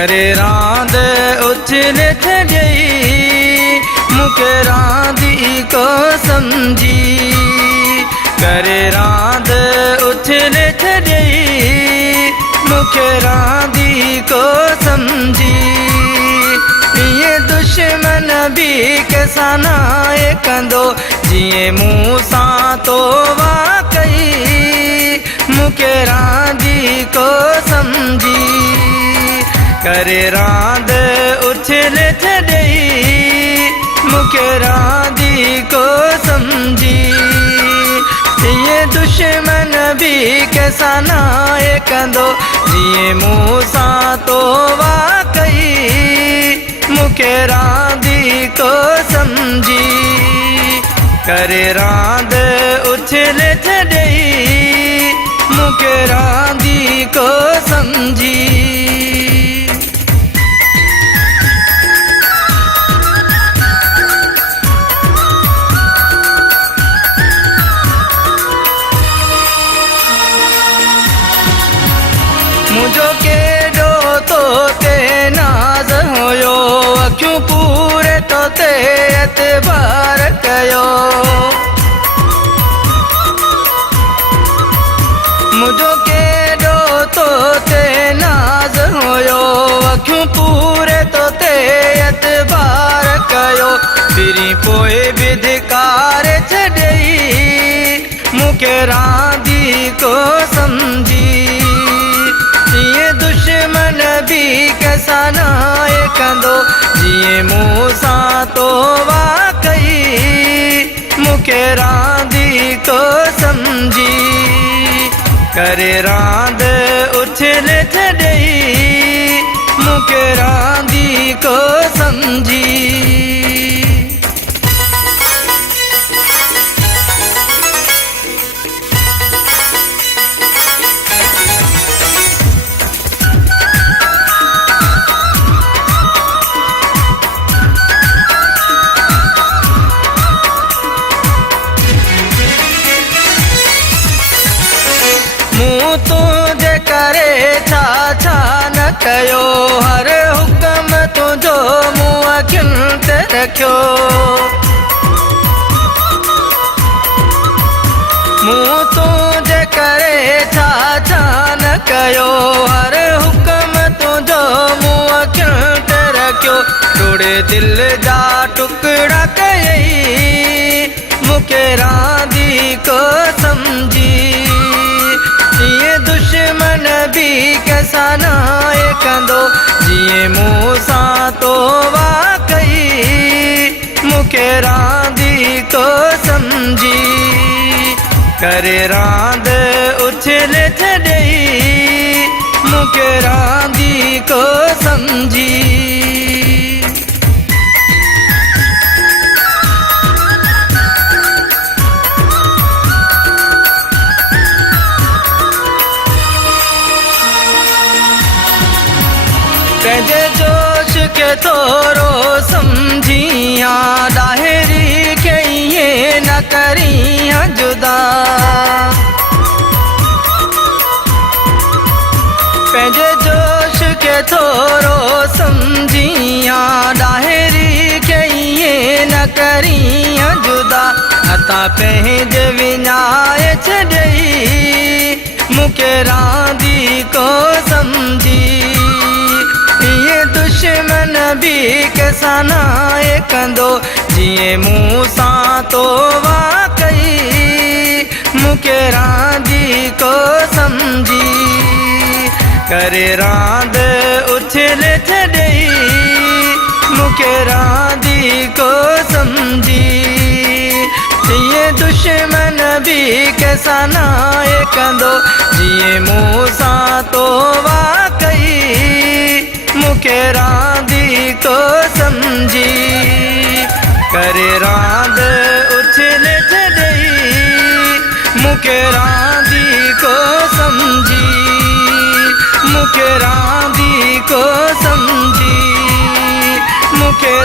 करे रांद उछल छॾई मूंखे रांदी को समझी करे रांद उछल छॾई मूंखे रांदी को समझी ये दुश्मन भी कैसा नाए कंदो जिए मूं सां तौबा कई मूंखे रांदी को समझी करे रांद उछल छॾई मूंखे रांदी को समझी ये दुश्मन भी कैसा नाए कंदो जिए मूं सां तौबा कई मूंखे रांदी को समझी करे रांद उछल छॾई मूंखे रांदी को समझी मुझो केॾो तो ते नाज़ हुयो अखियूं पूरे तो ते एतबार कयो मुझो केॾो तो ते नाज़ हुयो अखियूं पूरे तो ते एतबार कयो फिरी पोइ बि धिकार छॾई मूंखे रांदी को समझी ये दुश्मन भी कैसा नाए कंदो जिए मूं सां तौबा कई मूंखे रांदी को समझी करे रांद उछल छॾई मूंखे रांदी को समझी मूं तुझे करे छा छा न कयो हर हुक्म तुझो मूं अखियुनि ते रखियो मूं तुझे करे छा छा न कयो हर हुक्म तुझो मूं अखियुनि ते रखियो तोड़े दिल जा टुकड़ा कयई मूंखे रांदी को समझी ये दुश्मन भी कैसा नाए कंदो जिए मूं सां तौबा कई मूंखे रांदी को समझी करे रांद उछल छॾई मूंखे रांदी को समझी पंहिंजे जोश के थोरो समझिया ॾाहिरी खे ईअं न करीं जुदा पंहिंजे जोश के थोरो समझिया ॾाहिरी खे ईअं न करीं जुदा हथा पंहिंजे विञाए छॾई मूंखे रांदी को समझी ये दुश्मन भी कैसा नाए कंदो जिए मूं सां तौबा कई मूंखे रांदी को समझी करे रांद उछल छॾई मूंखे रांदी को समझी ये दुश्मन भी कैसा नाए कंदो जिए मूं सां तौबा कई मूंखे रांदी को समझी करे रांद उछल छॾई मूंखे रांदी को समझी मूंखे रांदी को समझी मूंखे